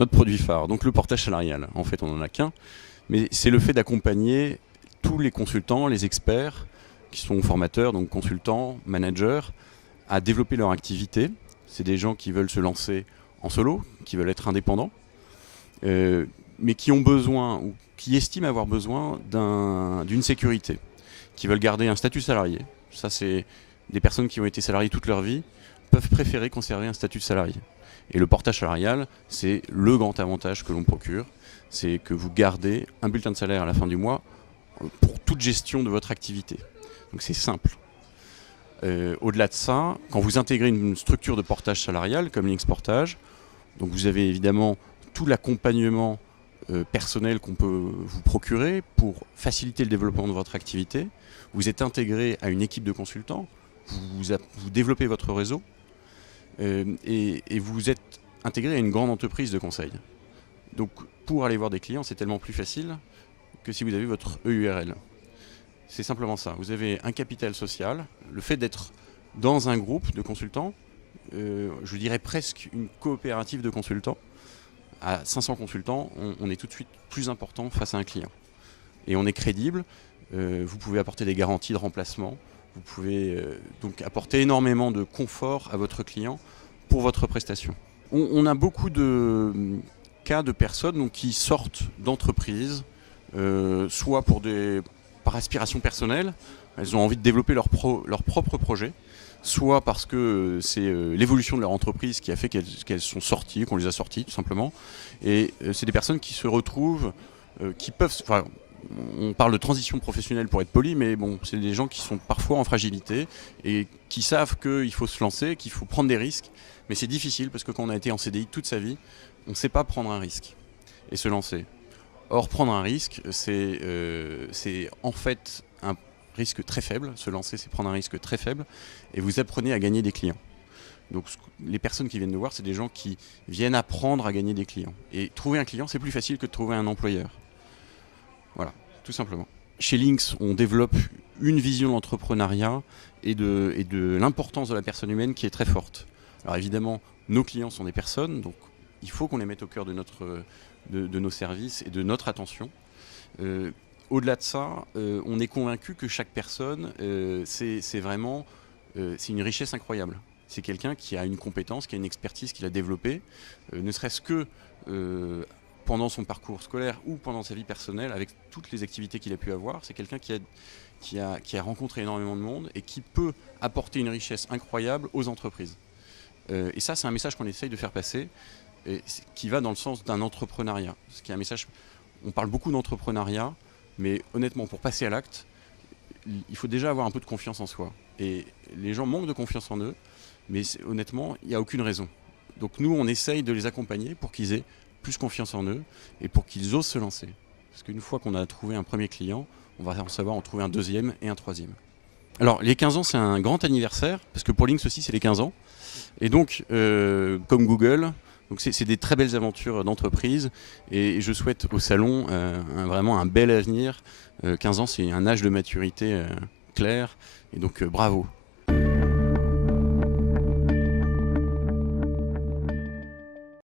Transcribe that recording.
notre produit phare. Donc le portage salarial, en fait on n'en a qu'un, mais c'est le fait d'accompagner tous les consultants, les experts, qui sont formateurs, donc consultants, managers, à développer leur activité. C'est des gens qui veulent se lancer en solo, qui veulent être indépendants, mais qui ont besoin, ou qui estiment avoir besoin d'une sécurité, qui veulent garder un statut salarié. Ça, c'est des personnes qui ont été salariées toute leur vie, peuvent préférer conserver un statut de salarié. Et le portage salarial, c'est le grand avantage que l'on procure, c'est que vous gardez un bulletin de salaire à la fin du mois pour toute gestion de votre activité. Donc c'est simple. Au-delà de ça, quand vous intégrez une structure de portage salarial comme Linx Portage, donc vous avez évidemment tout l'accompagnement personnel qu'on peut vous procurer pour faciliter le développement de votre activité. Vous êtes intégré à une équipe de consultants, vous développez votre réseau et vous êtes intégré à une grande entreprise de conseil. Donc pour aller voir des clients, c'est tellement plus facile que si vous avez votre EURL. C'est simplement ça. Vous avez un capital social, le fait d'être dans un groupe de consultants, je dirais presque une coopérative de consultants. À 500 consultants, on est tout de suite plus important face à un client. Et on est crédible, vous pouvez apporter des garanties de remplacement, vous pouvez donc apporter énormément de confort à votre client pour votre prestation. On a beaucoup de cas de personnes donc, qui sortent d'entreprises, soit par aspiration personnelle, elles ont envie de développer leur propre projet, soit parce que c'est l'évolution de leur entreprise qui a fait qu'elles sont sorties, qu'on les a sorties tout simplement. Et c'est des personnes qui se retrouvent, qui peuvent... Enfin, on parle de transition professionnelle pour être poli, mais bon, c'est des gens qui sont parfois en fragilité et qui savent qu'il faut se lancer, qu'il faut prendre des risques. Mais c'est difficile parce que quand on a été en CDI toute sa vie, on ne sait pas prendre un risque et se lancer. Or, prendre un risque, c'est en fait un risque très faible. Se lancer, c'est prendre un risque très faible et vous apprenez à gagner des clients. Donc les personnes qui viennent nous voir, c'est des gens qui viennent apprendre à gagner des clients. Et trouver un client, c'est plus facile que de trouver un employeur. Voilà, tout simplement. Chez Linx, on développe une vision de l'entrepreneuriat et de l'importance de la personne humaine qui est très forte. Alors évidemment, nos clients sont des personnes, donc il faut qu'on les mette au cœur de nos services et de notre attention. Au-delà de ça, on est convaincu que chaque personne, c'est vraiment c'est une richesse incroyable. C'est quelqu'un qui a une compétence, qui a une expertise qu'il a développée, ne serait-ce que pendant son parcours scolaire ou pendant sa vie personnelle, avec toutes les activités qu'il a pu avoir. C'est quelqu'un qui a rencontré énormément de monde et qui peut apporter une richesse incroyable aux entreprises. Et ça, c'est un message qu'on essaye de faire passer, qui va dans le sens d'un entrepreneuriat. Ce qui est un message, on parle beaucoup d'entrepreneuriat, mais honnêtement, pour passer à l'acte, il faut déjà avoir un peu de confiance en soi. Et les gens manquent de confiance en eux, mais honnêtement, il n'y a aucune raison. Donc nous, on essaye de les accompagner pour qu'ils aient plus confiance en eux et pour qu'ils osent se lancer. Parce qu'une fois qu'on a trouvé un premier client, on va en savoir en trouver un deuxième et un troisième. Alors, les 15 ans, c'est un grand anniversaire, parce que pour Linx aussi, c'est les 15 ans. Et donc, comme Google, c'est des très belles aventures d'entreprise. Et je souhaite au salon vraiment un bel avenir. 15 ans, c'est un âge de maturité clair. Et donc, bravo.